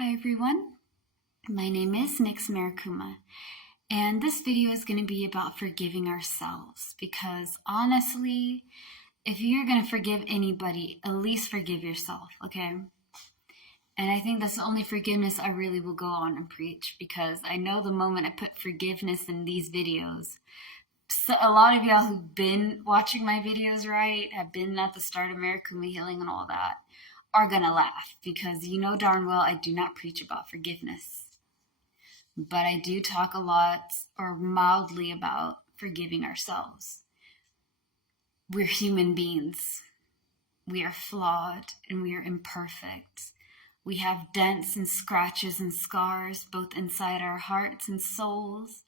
Hi everyone, my name is Nix Marikuma, and this video is going to be about forgiving ourselves because honestly, if you're going to forgive anybody, at least forgive yourself, okay? And I think that's the only forgiveness I really will go on and preach because I know the moment I put forgiveness in these videos, so a lot of y'all who've been watching my videos, right, have been at the start of Marikuma Healing and all that, are gonna laugh because you know darn well I do not preach about forgiveness. But I do talk a lot or mildly about forgiving ourselves. We're human beings. We are flawed and we are imperfect. We have dents and scratches and scars both inside our hearts and souls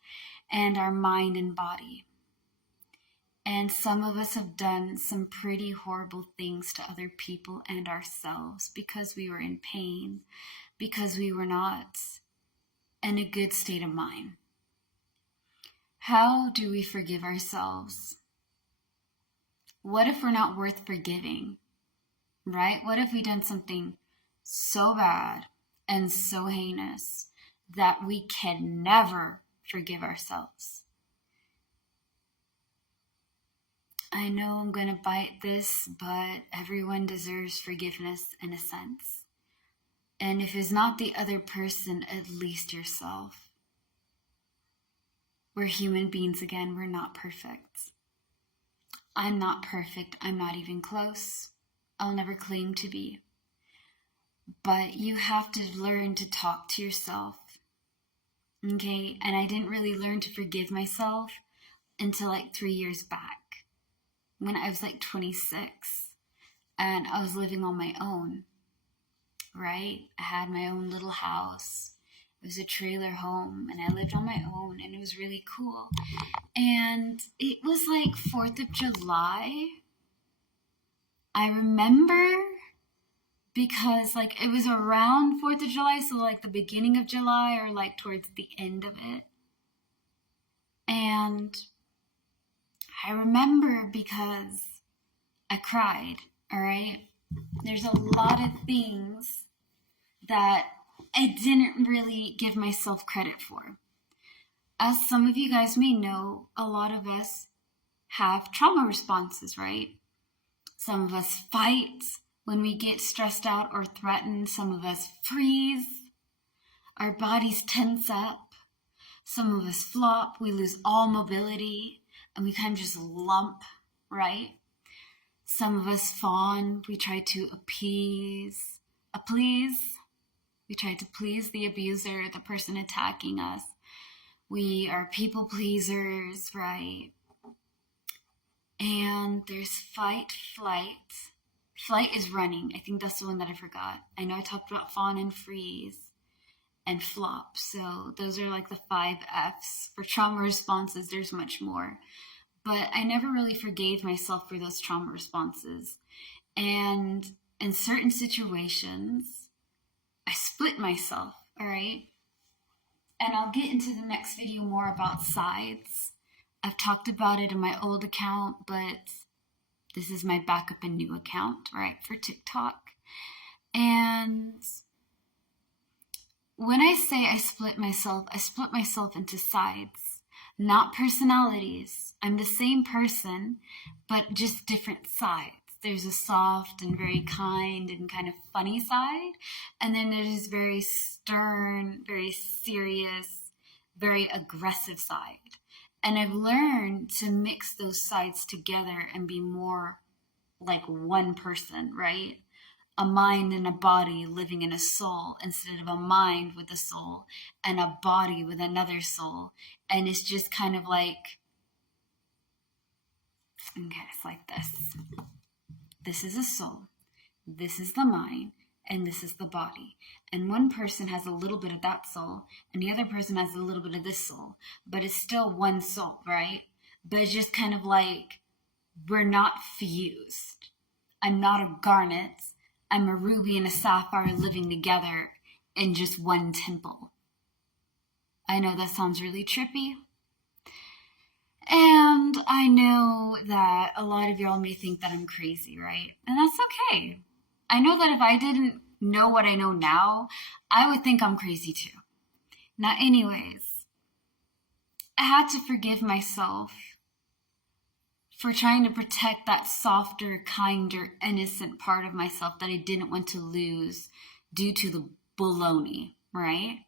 and our mind and body. And some of us have done some pretty horrible things to other people and ourselves because we were in pain, because we were not in a good state of mind. How do we forgive ourselves? What if we're not worth forgiving, right? What if we done something so bad and so heinous that we can never forgive ourselves? I know I'm going to bite this, but everyone deserves forgiveness in a sense. And if it's not the other person, at least yourself. We're human beings again. We're not perfect. I'm not perfect. I'm not even close. I'll never claim to be. But you have to learn to talk to yourself. Okay? And I didn't really learn to forgive myself until like 3 years back, when I was like 26 and I was living on my own, right? I had my own little house. It was a trailer home and I lived on my own and it was really cool. And it was like 4th of July. I remember because like it was around 4th of July, so like the beginning of July or like towards the end of it. And I remember because I cried, all right? There's a lot of things that I didn't really give myself credit for. As some of you guys may know, a lot of us have trauma responses, right? Some of us fight when we get stressed out or threatened. Some of us freeze. Our bodies tense up. Some of us flop. We lose all mobility and we kind of just lump, right? Some of us fawn. We try to please. We try to please the abuser, the person attacking us. We are people pleasers, right? And there's fight, flight. Flight is running. I think that's the one that I forgot. I know I talked about fawn and freeze and flop. So those are like the 5 F's. For trauma responses, there's much more. But I never really forgave myself for those trauma responses. And in certain situations, I split myself, all right? And I'll get into the next video more about sides. I've talked about it in my old account, but this is my backup and new account, right, for TikTok. And when I say I split myself into sides, not personalities. I'm the same person, but just different sides. There's a soft and very kind and kind of funny side. And then there's this very stern, very serious, very aggressive side. And I've learned to mix those sides together and be more like one person, right? A mind and a body living in a soul instead of a mind with a soul and a body with another soul. And it's just kind of like, okay, it's like this. This is a soul, this is the mind, and this is the body. And one person has a little bit of that soul, and the other person has a little bit of this soul. But it's still one soul, right? But it's just kind of like, we're not fused. I'm not a garnet. I'm a ruby and a sapphire living together in just one temple. I know that sounds really trippy. And I know that a lot of y'all may think that I'm crazy, right? And that's okay. I know that if I didn't know what I know now, I would think I'm crazy too. Now, anyways, I had to forgive myself for trying to protect that softer, kinder, innocent part of myself that I didn't want to lose due to the baloney, right?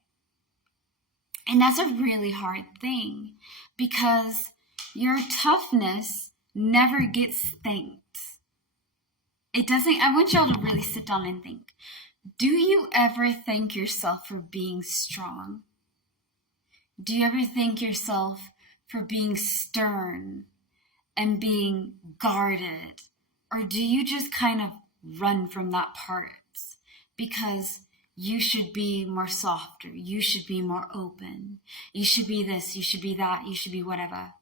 And that's a really hard thing because your toughness never gets thanked. It doesn't. I want y'all to really sit down and think. Do you ever thank yourself for being strong? Do you ever thank yourself for being stern and being guarded? Or do you just kind of run from that part because you should be more softer, you should be more open, you should be this, you should be that, you should be whatever?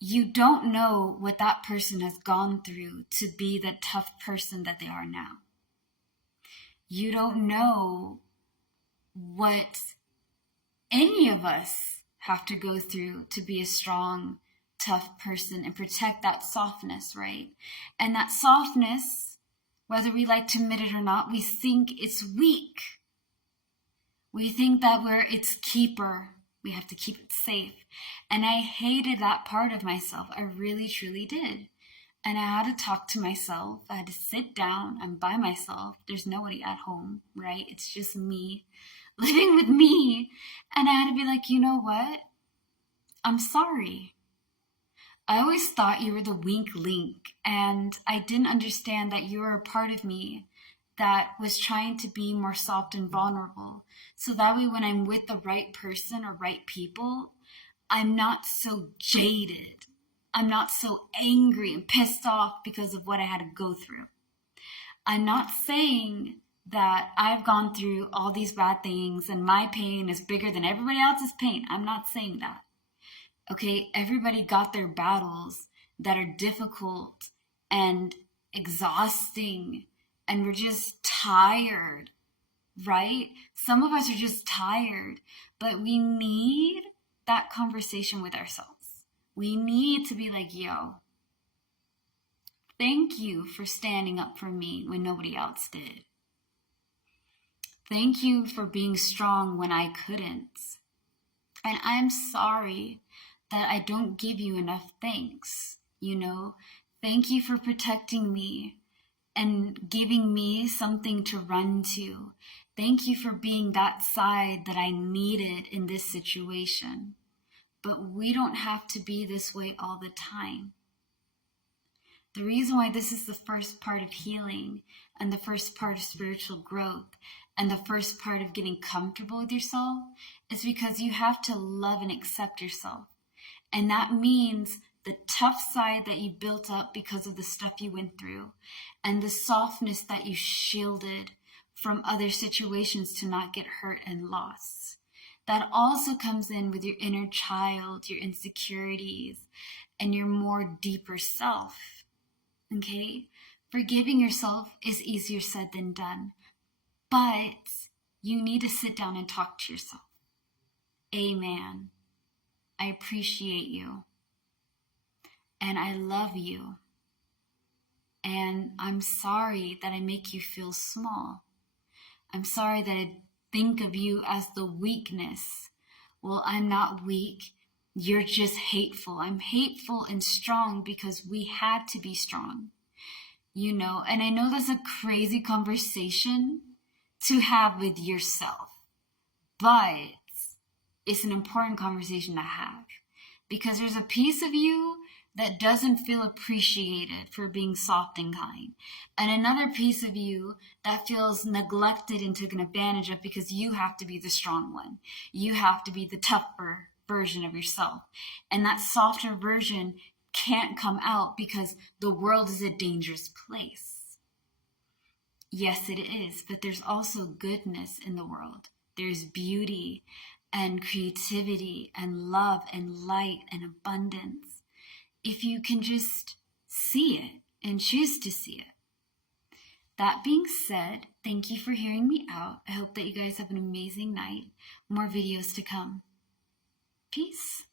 You don't know what that person has gone through to be the tough person that they are now. You don't know what any of us have to go through to be a strong, tough person and protect that softness, right? And that softness, whether we like to admit it or not, we think it's weak. We think that we're its keeper. We have to keep it safe. And I hated that part of myself. I really, truly did. And I had to talk to myself. I had to sit down. I'm by myself. There's nobody at home, right? It's just me living with me. And I had to be like, you know what? I'm sorry. I always thought you were the weak link, and I didn't understand that you were a part of me that was trying to be more soft and vulnerable. So that way when I'm with the right person or right people, I'm not so jaded. I'm not so angry and pissed off because of what I had to go through. I'm not saying that I've gone through all these bad things and my pain is bigger than everybody else's pain. I'm not saying that. Okay, everybody got their battles that are difficult and exhausting, and we're just tired, right? Some of us are just tired, but we need that conversation with ourselves. We need to be like, yo, thank you for standing up for me when nobody else did. Thank you for being strong when I couldn't. And I'm sorry that I don't give you enough thanks, you know? Thank you for protecting me and giving me something to run to. Thank you for being that side that I needed in this situation. But we don't have to be this way all the time. The reason why this is the first part of healing and the first part of spiritual growth and the first part of getting comfortable with yourself is because you have to love and accept yourself. And that means the tough side that you built up because of the stuff you went through and the softness that you shielded from other situations to not get hurt and lost. That also comes in with your inner child, your insecurities, and your more deeper self. Okay? Forgiving yourself is easier said than done, but you need to sit down and talk to yourself. Amen. I appreciate you. And I love you. And I'm sorry that I make you feel small. I'm sorry that I think of you as the weakness. Well, I'm not weak. You're just hateful. I'm hateful and strong because we had to be strong. You know, and I know that's a crazy conversation to have with yourself, but it's an important conversation to have because there's a piece of you that doesn't feel appreciated for being soft and kind, and another piece of you that feels neglected and taken advantage of because you have to be the strong one. You have to be the tougher version of yourself, and that softer version can't come out because the world is a dangerous place. Yes, it is, but there's also goodness in the world. There's beauty and creativity and love and light and abundance. If you can just see it and choose to see it. That being said, thank you for hearing me out. I hope that you guys have an amazing night. More videos to come. Peace.